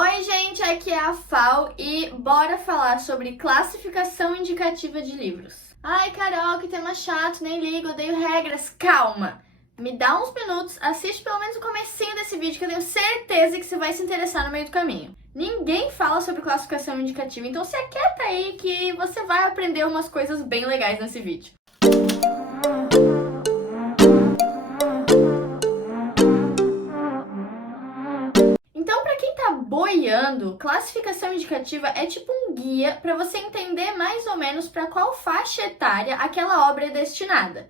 Oi, gente, aqui é a Fal e bora falar sobre classificação indicativa de livros. Ai, Carol, que tema chato, nem ligo, odeio regras. Calma! Me dá uns minutos, assiste pelo menos o comecinho desse vídeo que eu tenho certeza que você vai se interessar no meio do caminho. Ninguém fala sobre classificação indicativa, então se aquieta aí que você vai aprender umas coisas bem legais nesse vídeo. Então, para quem tá boiando, classificação indicativa é tipo um guia para você entender mais ou menos para qual faixa etária aquela obra é destinada.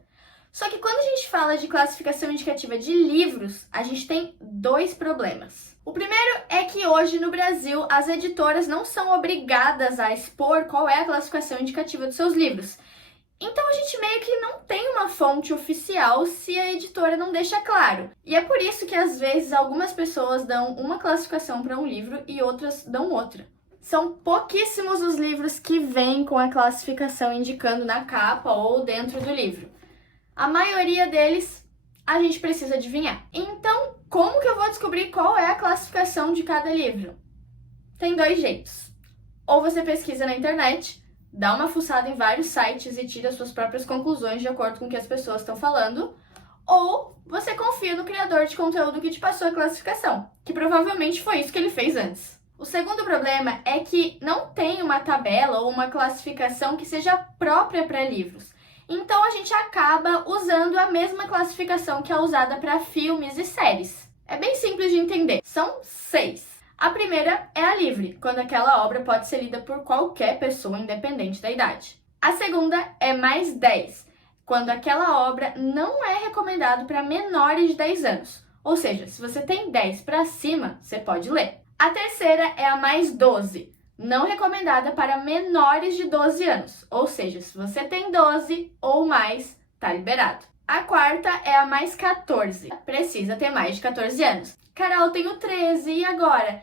Só que quando a gente fala de classificação indicativa de livros, a gente tem dois problemas. O primeiro é que hoje no Brasil as editoras não são obrigadas a expor qual é a classificação indicativa dos seus livros. Então a gente meio que não tem uma fonte oficial se a editora não deixa claro. E é por isso que às vezes algumas pessoas dão uma classificação para um livro e outras dão outra. São pouquíssimos os livros que vêm com a classificação indicando na capa ou dentro do livro. A maioria deles a gente precisa adivinhar. Então, como que eu vou descobrir qual é a classificação de cada livro? Tem dois jeitos. Ou você pesquisa na internet, dá uma fuçada em vários sites e tira suas próprias conclusões de acordo com o que as pessoas estão falando, ou você confia no criador de conteúdo que te passou a classificação, que provavelmente foi isso que ele fez antes. O segundo problema é que não tem uma tabela ou uma classificação que seja própria para livros. Então a gente acaba usando a mesma classificação que é usada para filmes e séries. É bem simples de entender. São 6. A primeira é a livre, quando aquela obra pode ser lida por qualquer pessoa, independente da idade. A segunda é mais 10, quando aquela obra não é recomendado para menores de 10 anos. Ou seja, se você tem 10 para cima, você pode ler. A terceira é a mais 12, não recomendada para menores de 12 anos. Ou seja, se você tem 12 ou mais, tá liberado. A quarta é a mais 14, precisa ter mais de 14 anos. Carol, eu tenho 13, e agora?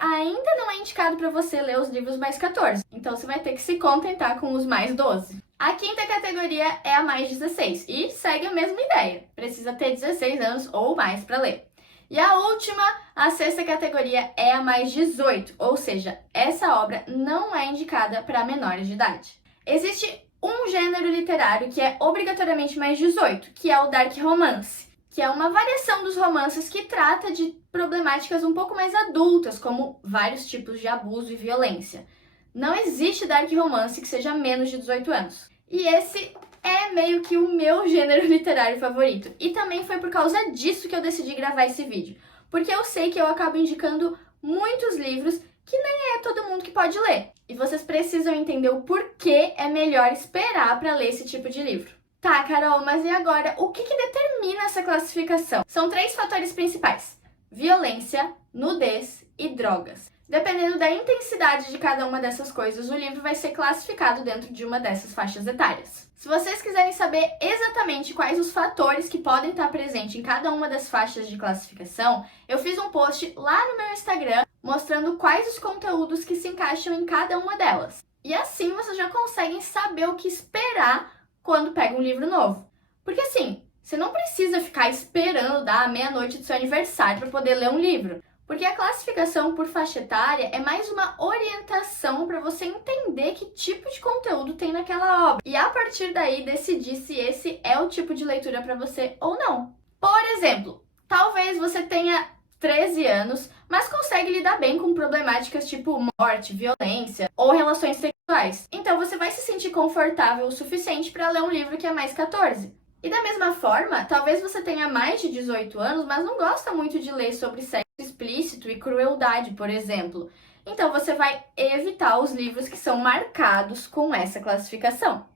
Ainda não é indicado para você ler os livros mais 14, então você vai ter que se contentar com os mais 12. A quinta categoria é a mais 16 e segue a mesma ideia, precisa ter 16 anos ou mais para ler. E a última, a sexta categoria, é a mais 18, ou seja, essa obra não é indicada para menores de idade. Existe um gênero literário que é obrigatoriamente mais 18, que é o dark romance, que é uma variação dos romances que trata de problemáticas um pouco mais adultas, como vários tipos de abuso e violência. Não existe dark romance que seja menos de 18 anos. E esse é meio que o meu gênero literário favorito. E também foi por causa disso que eu decidi gravar esse vídeo. Porque eu sei que eu acabo indicando muitos livros que nem é todo mundo que pode ler. E vocês precisam entender o porquê é melhor esperar para ler esse tipo de livro. Tá, Carol, mas e agora? O que determina essa classificação? São 3 fatores principais: violência, nudez e drogas. Dependendo da intensidade de cada uma dessas coisas, o livro vai ser classificado dentro de uma dessas faixas etárias. Se vocês quiserem saber exatamente quais os fatores que podem estar presentes em cada uma das faixas de classificação, eu fiz um post lá no meu Instagram mostrando quais os conteúdos que se encaixam em cada uma delas. E assim vocês já conseguem saber o que esperar quando pega um livro novo. Porque assim, você não precisa ficar esperando dar a meia-noite do seu aniversário para poder ler um livro. Porque a classificação por faixa etária é mais uma orientação para você entender que tipo de conteúdo tem naquela obra. E a partir daí decidir se esse é o tipo de leitura para você ou não. Por exemplo, talvez você tenha 13 anos, mas consegue lidar bem com problemáticas tipo morte, violência ou relações sexuais. Então você vai se sentir confortável o suficiente para ler um livro que é mais 14. E da mesma forma, talvez você tenha mais de 18 anos, mas não gosta muito de ler sobre sexo explícito e crueldade, por exemplo. Então você vai evitar os livros que são marcados com essa classificação.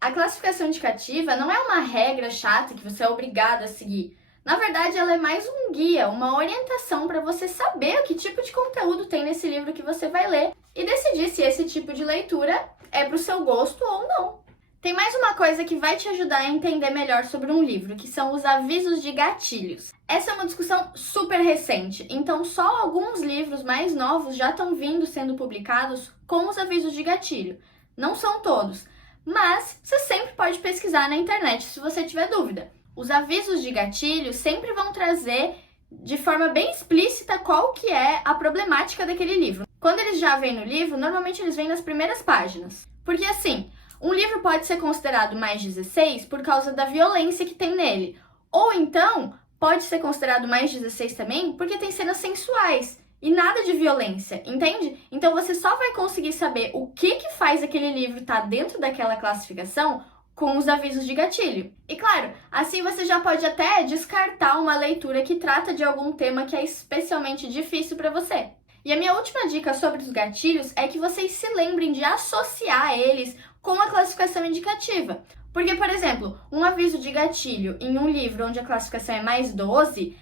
A classificação indicativa não é uma regra chata que você é obrigado a seguir. Na verdade, ela é mais um guia, uma orientação para você saber que tipo de conteúdo tem nesse livro que você vai ler e decidir se esse tipo de leitura é para o seu gosto ou não. Tem mais uma coisa que vai te ajudar a entender melhor sobre um livro, que são os avisos de gatilhos. Essa é uma discussão super recente, então só alguns livros mais novos já estão vindo sendo publicados com os avisos de gatilho. Não são todos, mas você sempre pode pesquisar na internet se você tiver dúvida. Os avisos de gatilho sempre vão trazer de forma bem explícita qual que é a problemática daquele livro. Quando eles já vêm no livro, normalmente eles vêm nas primeiras páginas. Porque assim, um livro pode ser considerado mais 16 por causa da violência que tem nele. Ou então, pode ser considerado mais 16 também porque tem cenas sensuais e nada de violência, entende? Então você só vai conseguir saber o que faz aquele livro estar dentro daquela classificação com os avisos de gatilho. E claro, assim você já pode até descartar uma leitura que trata de algum tema que é especialmente difícil para você. E a minha última dica sobre os gatilhos é que vocês se lembrem de associar eles com a classificação indicativa. Porque, por exemplo, um aviso de gatilho em um livro onde a classificação é mais 12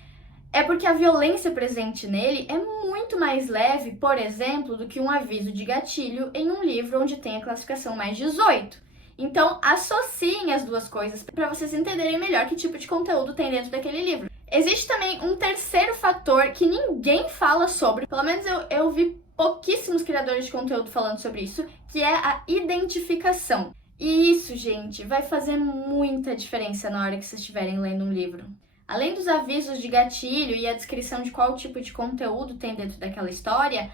é porque a violência presente nele é muito mais leve, por exemplo, do que um aviso de gatilho em um livro onde tem a classificação mais 18. Então, associem as duas coisas para vocês entenderem melhor que tipo de conteúdo tem dentro daquele livro. Existe também um terceiro fator que ninguém fala sobre, pelo menos eu vi pouquíssimos criadores de conteúdo falando sobre isso, que é a identificação. E isso, gente, vai fazer muita diferença na hora que vocês estiverem lendo um livro. Além dos avisos de gatilho e a descrição de qual tipo de conteúdo tem dentro daquela história,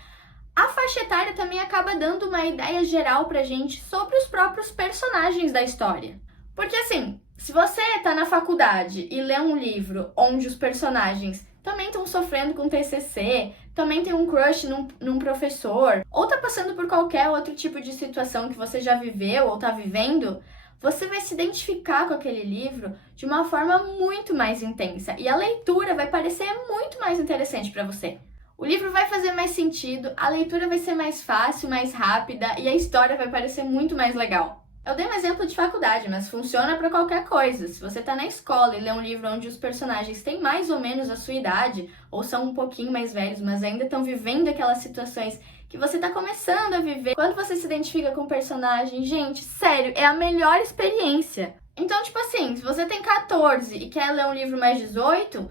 a faixa etária também acaba dando uma ideia geral pra gente sobre os próprios personagens da história. Porque assim, se você tá na faculdade e lê um livro onde os personagens também estão sofrendo com TCC, também tem um crush num professor, ou tá passando por qualquer outro tipo de situação que você já viveu ou tá vivendo, você vai se identificar com aquele livro de uma forma muito mais intensa e a leitura vai parecer muito mais interessante para você. O livro vai fazer mais sentido, a leitura vai ser mais fácil, mais rápida e a história vai parecer muito mais legal. Eu dei um exemplo de faculdade, mas funciona para qualquer coisa. Se você tá na escola e lê um livro onde os personagens têm mais ou menos a sua idade, ou são um pouquinho mais velhos, mas ainda estão vivendo aquelas situações que você tá começando a viver, quando você se identifica com o personagem, gente, sério, é a melhor experiência. Então, tipo assim, se você tem 14 e quer ler um livro mais 18,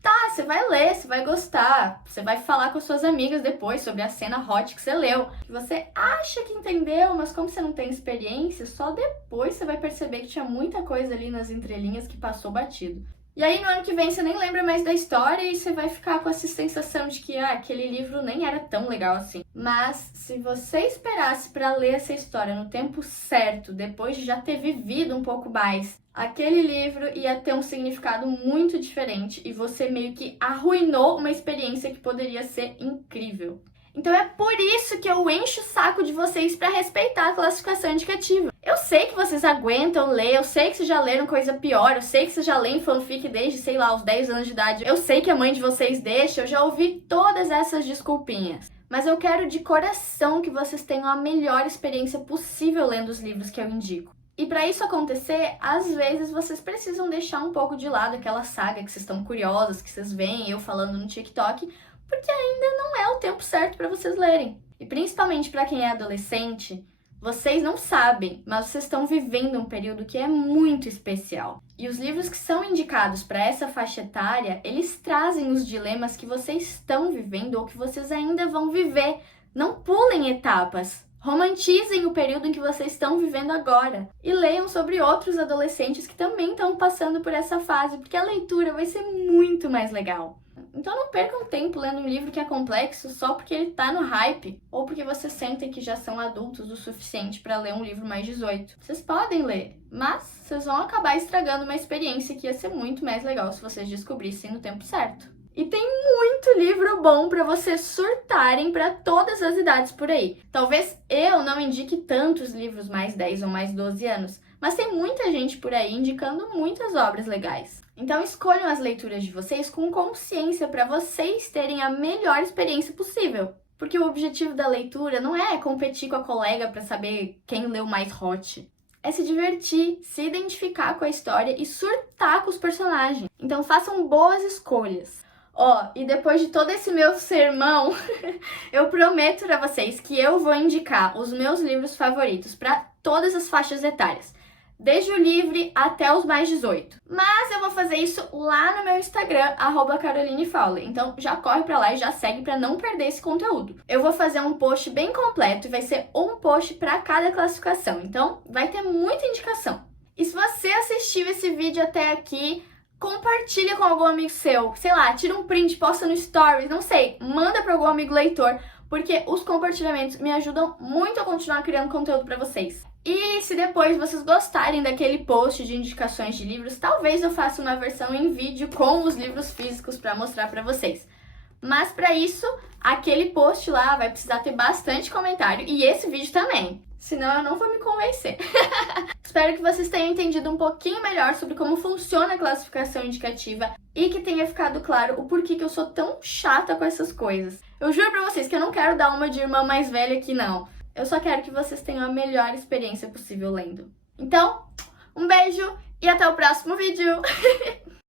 tá, você vai ler, você vai gostar, você vai falar com as suas amigas depois sobre a cena hot que você leu. Que você acha que entendeu, mas como você não tem experiência, só depois você vai perceber que tinha muita coisa ali nas entrelinhas que passou batido. E aí no ano que vem você nem lembra mais da história e você vai ficar com essa sensação de que aquele livro nem era tão legal assim. Mas se você esperasse para ler essa história no tempo certo, depois de já ter vivido um pouco mais, aquele livro ia ter um significado muito diferente e você meio que arruinou uma experiência que poderia ser incrível. Então é por isso que eu encho o saco de vocês para respeitar a classificação indicativa. Eu sei que vocês aguentam ler, eu sei que vocês já leram coisa pior, eu sei que vocês já leem fanfic desde, sei lá, os 10 anos de idade. Eu sei que a mãe de vocês deixa, eu já ouvi todas essas desculpinhas. Mas eu quero de coração que vocês tenham a melhor experiência possível lendo os livros que eu indico. E para isso acontecer, às vezes vocês precisam deixar um pouco de lado aquela saga que vocês estão curiosos, que vocês veem eu falando no TikTok, porque ainda não é o tempo certo para vocês lerem. E principalmente para quem é adolescente, vocês não sabem, mas vocês estão vivendo um período que é muito especial. E os livros que são indicados para essa faixa etária, eles trazem os dilemas que vocês estão vivendo ou que vocês ainda vão viver. Não pulem etapas. Romantizem o período em que vocês estão vivendo agora e leiam sobre outros adolescentes que também estão passando por essa fase, porque a leitura vai ser muito mais legal. Então não percam tempo lendo um livro que é complexo só porque ele tá no hype ou porque vocês sentem que já são adultos o suficiente para ler um livro mais 18. Vocês podem ler, mas vocês vão acabar estragando uma experiência que ia ser muito mais legal se vocês descobrissem no tempo certo. E tem muito livro bom para vocês surtarem para todas as idades por aí. Talvez eu não indique tantos livros mais 10 ou mais 12 anos, mas tem muita gente por aí indicando muitas obras legais. Então escolham as leituras de vocês com consciência para vocês terem a melhor experiência possível. Porque o objetivo da leitura não é competir com a colega para saber quem leu mais hot. É se divertir, se identificar com a história e surtar com os personagens. Então façam boas escolhas. E depois de todo esse meu sermão, eu prometo para vocês que eu vou indicar os meus livros favoritos para todas as faixas etárias, desde o livre até os mais 18. Mas eu vou fazer isso lá no meu Instagram, @CarolineFowler. Então já corre para lá e já segue para não perder esse conteúdo. Eu vou fazer um post bem completo e vai ser um post para cada classificação. Então vai ter muita indicação. E se você assistiu esse vídeo até aqui, compartilha com algum amigo seu, sei lá, tira um print, posta no Stories, não sei, manda para algum amigo leitor, porque os compartilhamentos me ajudam muito a continuar criando conteúdo para vocês. E se depois vocês gostarem daquele post de indicações de livros, talvez eu faça uma versão em vídeo com os livros físicos para mostrar para vocês. Mas para isso, aquele post lá vai precisar ter bastante comentário e esse vídeo também, senão eu não vou me convencer. Espero que vocês tenham entendido um pouquinho melhor sobre como funciona a classificação indicativa e que tenha ficado claro o porquê que eu sou tão chata com essas coisas. Eu juro pra vocês que eu não quero dar uma de irmã mais velha aqui, não. Eu só quero que vocês tenham a melhor experiência possível lendo. Então, um beijo e até o próximo vídeo!